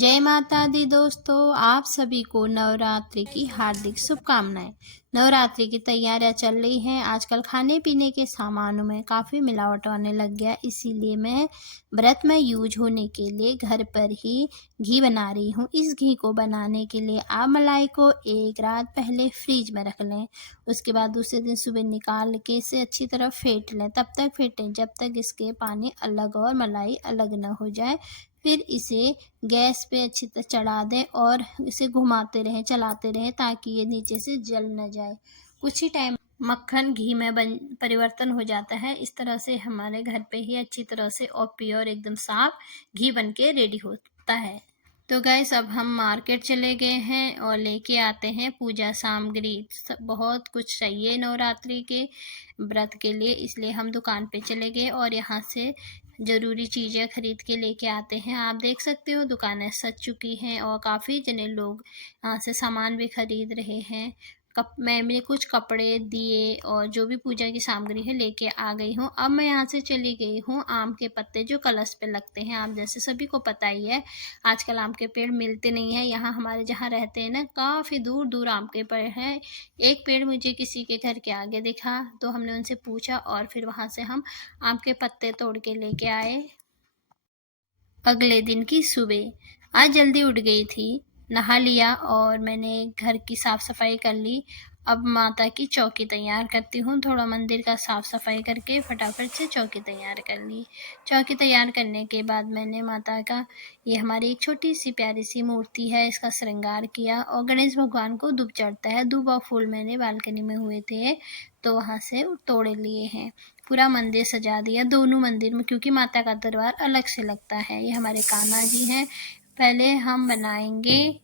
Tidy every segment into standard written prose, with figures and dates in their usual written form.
जय माता दी दोस्तों, आप सभी को नवरात्रि की हार्दिक शुभकामनाएं। नवरात्रि की तैयारियां चल रही हैं। आजकल खाने पीने के सामानों में काफ़ी मिलावट आने लग गया, इसीलिए मैं व्रत में यूज होने के लिए घर पर ही घी बना रही हूँ। इस घी को बनाने के लिए आप मलाई को एक रात पहले फ्रीज में रख लें। उसके बाद दूसरे दिन सुबह निकाल के इसे अच्छी तरह फेंट लें। तब तक फेंटें जब तक इसके पानी अलग और मलाई अलग न हो जाए। फिर इसे गैस पे अच्छी तरह चढ़ा दें और इसे घुमाते रहें, चलाते रहें ताकि ये नीचे से जल न जाए। कुछ ही टाइम मक्खन घी में परिवर्तन हो जाता है। इस तरह से हमारे घर पे ही अच्छी तरह से और प्योर एकदम साफ घी बन के रेडी होता है। तो गाइस, अब हम मार्केट चले गए हैं और लेके आते हैं पूजा सामग्री। बहुत कुछ चाहिए नवरात्रि के व्रत के लिए, इसलिए हम दुकान पे चले गए और यहाँ से ज़रूरी चीज़ें खरीद के लेके आते हैं। आप देख सकते हो दुकानें सज चुकी हैं और काफ़ी जने लोग यहाँ से सामान भी खरीद रहे हैं। मैंने कुछ कपड़े दिए और जो भी पूजा की सामग्री है लेके आ गई हूँ। अब मैं यहाँ से चली गई हूँ आम के पत्ते जो कलश पे लगते हैं। आप जैसे सभी को पता ही है, आजकल आम के पेड़ मिलते नहीं हैं। यहाँ हमारे जहाँ रहते हैं ना, काफ़ी दूर दूर आम के पेड़ हैं। एक पेड़ मुझे किसी के घर के आगे दिखा, तो हमने उनसे पूछा और फिर वहाँ से हम आम के पत्ते तोड़ के लेके आए। अगले दिन की सुबह आज जल्दी उठ गई थी, नहा लिया और मैंने घर की साफ़ सफाई कर ली। अब माता की चौकी तैयार करती हूँ। थोड़ा मंदिर का साफ़ सफाई करके फटाफट से चौकी तैयार कर ली। चौकी तैयार करने के बाद मैंने माता का, ये हमारी एक छोटी सी प्यारी सी मूर्ति है, इसका श्रृंगार किया और गणेश भगवान को दूब चढ़ता है। दूब और फूल मैंने बालकनी में हुए थे तो वहाँ से तोड़े लिए हैं। पूरा मंदिर सजा दिया दोनों मंदिर में, क्योंकि माता का दरबार अलग से लगता है। ये हमारे कान्हा जी हैं। पहले हम बनाएंगे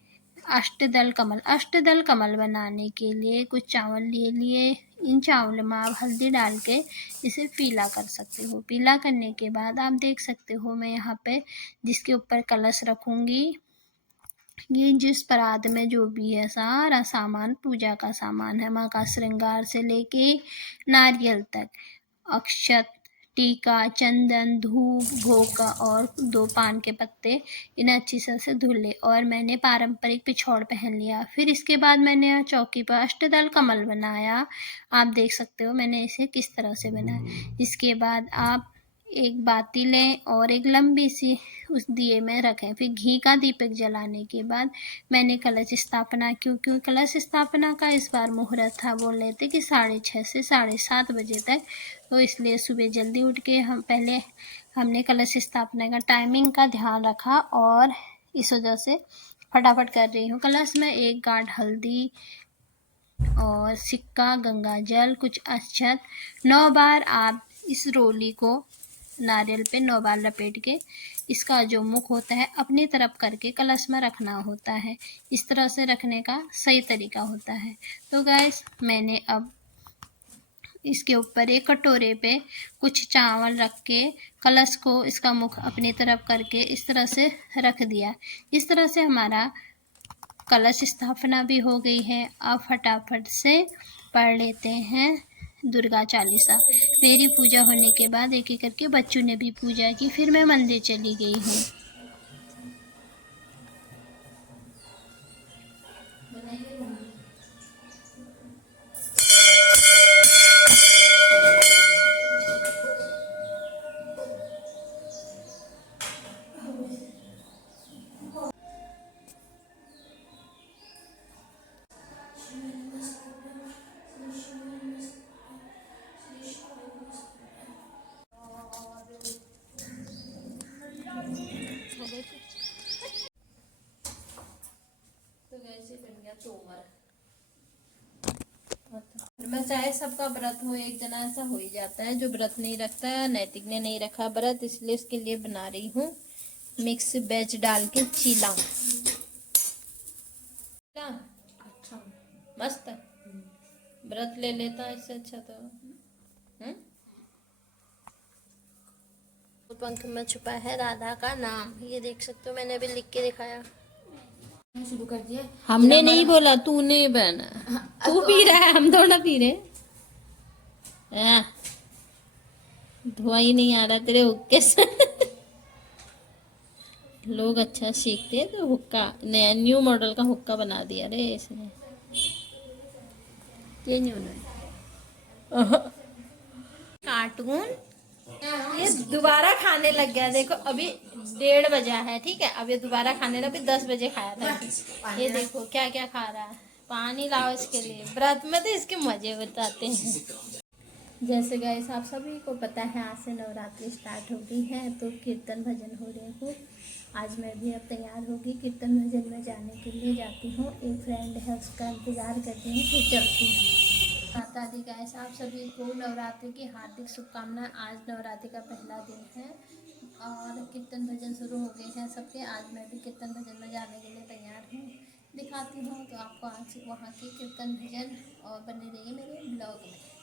अष्टदल कमल। अष्टदल कमल बनाने के लिए कुछ चावल ले लिए। इन चावल में आप हल्दी डाल के इसे पीला कर सकते हो। पीला करने के बाद आप देख सकते हो मैं यहाँ पे जिसके ऊपर कलश रखूँगी, ये जिस परात में जो भी है सारा सामान पूजा का सामान है, माँ का श्रृंगार से लेके नारियल तक, अक्षत, टीका, चंदन, धूप, भोग और 2 पान के पत्ते, इन्हें अच्छी तरह से धुल ले और मैंने पारंपरिक पिछौड़ पहन लिया। फिर इसके बाद मैंने चौकी पर अष्टदल कमल बनाया। आप देख सकते हो मैंने इसे किस तरह से बनाया। इसके बाद आप एक बाती लें और एक लंबी सी उस दिए में रखें। फिर घी का दीपक जलाने के बाद मैंने कलश स्थापना, क्योंकि कलश स्थापना का इस बार मुहूर्त था, बोल रहे थे कि 6:30 से 7:30 बजे तक, तो इसलिए सुबह जल्दी उठ के हमने कलश स्थापना का टाइमिंग का ध्यान रखा और इस वजह से फटाफट कर रही हूँ। कलश में 1 गांठ हल्दी और सिक्का, गंगा जल, कुछ अक्षत, 9 बार आप इस रोली को नारियल पे 9 बार लपेट के इसका जो मुख होता है अपनी तरफ करके कलश में रखना होता है। इस तरह से रखने का सही तरीका होता है। तो गाइस, मैंने अब इसके ऊपर एक कटोरे पे कुछ चावल रख के कलश को इसका मुख अपनी तरफ करके इस तरह से रख दिया। इस तरह से हमारा कलश स्थापना भी हो गई है। अब फटाफट से पढ़ लेते हैं दुर्गा चालीसा। मेरी पूजा होने के बाद एक एक करके बच्चों ने भी पूजा की। फिर मैं मंदिर चली गई हूँ। तो कैसे बन गया तोमर। मैं चाहे सबका व्रत हो, एक जना ऐसा हो ही जाता है जो व्रत नहीं रखता है। नैतिक ने नहीं रखा व्रत, इसलिए उसके लिए बना रही हूँ मिक्स वेज डाल के चीला। अच्छा, मस्त व्रत ले लेता, इससे अच्छा तो पंख में छुपा है राधा का नाम, ये देख सकते हो। मैंने अभी लिख के दिखाया। शुरू कर दिया। हमने नहीं बोला, तूने बना। तू पी रहा है, हम थोड़ा पी रहे। धुआं ही नहीं आ रहा तेरे हुक्के से। लोग अच्छा सीखते हैं तो हुक्का नया न्यू मॉडल का हुक्का बना दिया रे इसने। ये न्यू है कार्टून। ये दोबारा खाने लग गया। देखो अभी 1:30 बजा है, ठीक है। अब ये दोबारा खाने लगा। अभी 10 बजे खाया था। ये देखो क्या क्या खा रहा है। पानी लाओ इसके लिए। व्रत में तो इसके मजे बताते हैं। जैसे गाइस आप सभी को पता है आज से नवरात्रि स्टार्ट हो गई है, तो कीर्तन भजन हो रहे हो। आज मैं भी अब तैयार होगी कीर्तन भजन में जाने के लिए जाती हूँ। एक फ्रेंड है उसका इंतज़ार करती हूँ, फिर चलती हूँ। माता दी गाइस आप सभी को नवरात्रि की हार्दिक शुभकामनाएं। आज नवरात्रि का पहला दिन है और कीर्तन भजन शुरू हो गए हैं सबके। आज मैं भी कीर्तन भजन में जाने के लिए तैयार हूँ। दिखाती हूँ तो आपको आज वहाँ की कीर्तन भजन, और बने रहिए मेरे ब्लॉग में।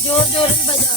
जोर जोर से बजाओ।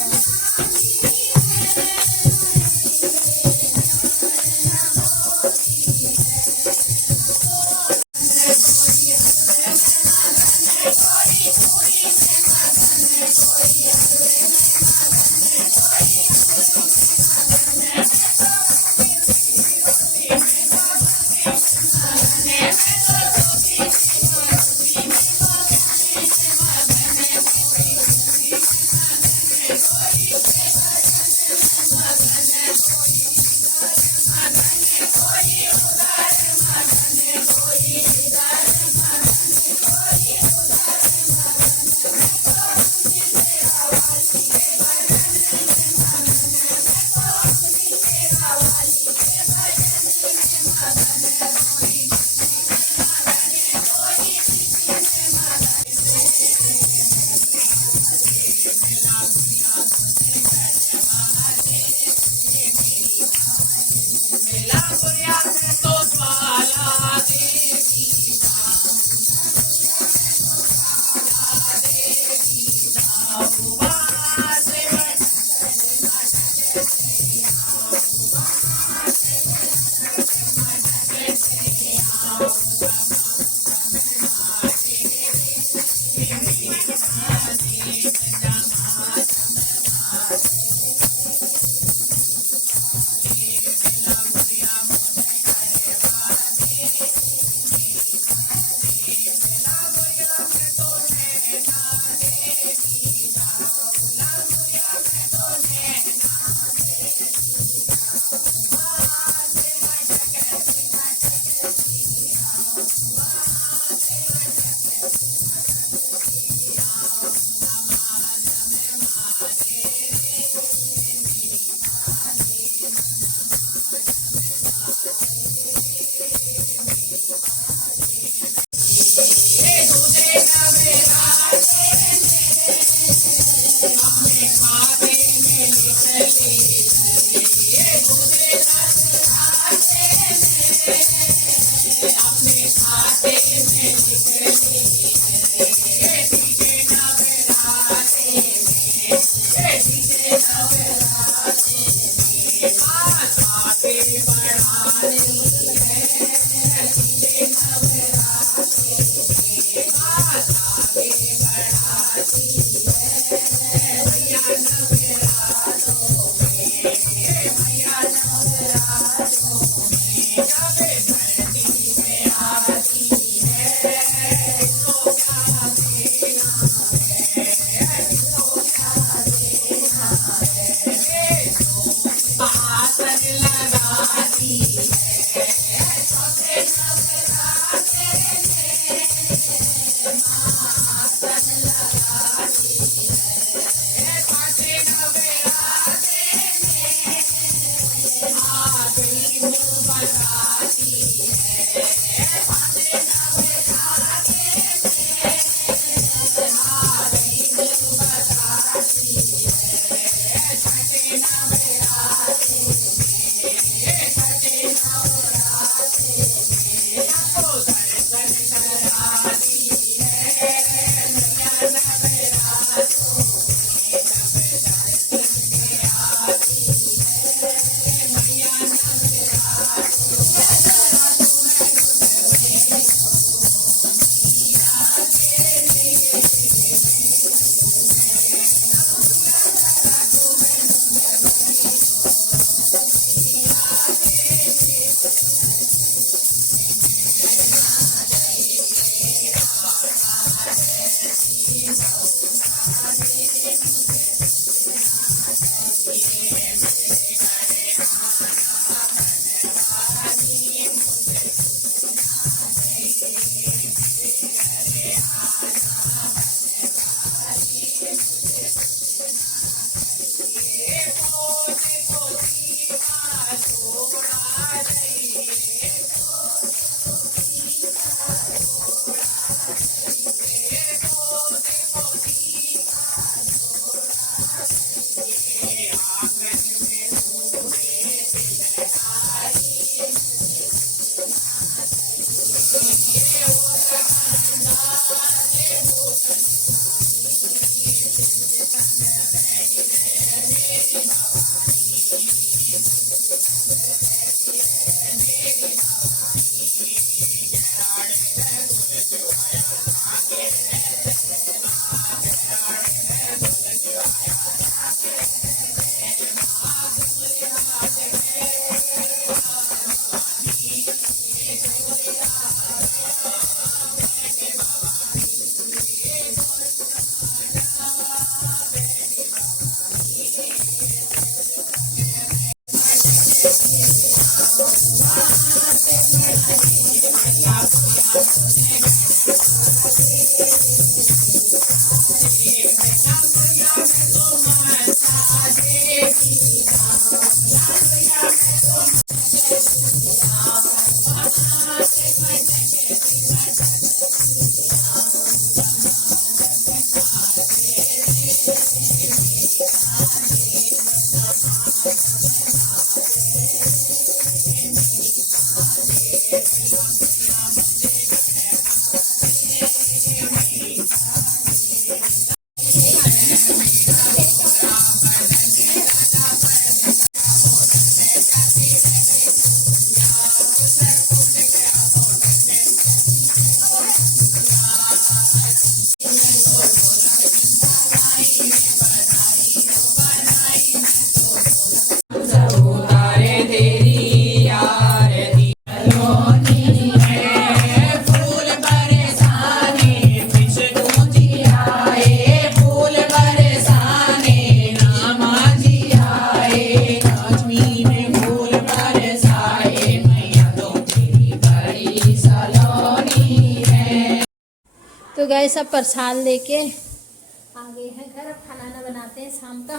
तो गए सब प्रसाद लेके आ गए हैं घर। अब खाना ना बनाते हैं, शाम का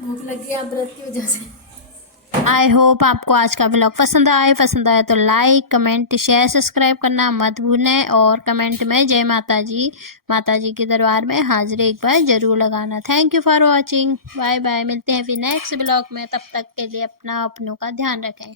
भूख लगी है व्रत की वजह से। आई होप आपको आज का ब्लॉग पसंद आए तो लाइक कमेंट शेयर सब्सक्राइब करना मत भूलें, और कमेंट में जय माता जी के दरबार में हाजिरी एक बार जरूर लगाना। Thank you for watching, bye bye. मिलते हैं फिर नेक्स्ट ब्लॉग में, तब तक के लिए अपना अपनों का ध्यान रखें।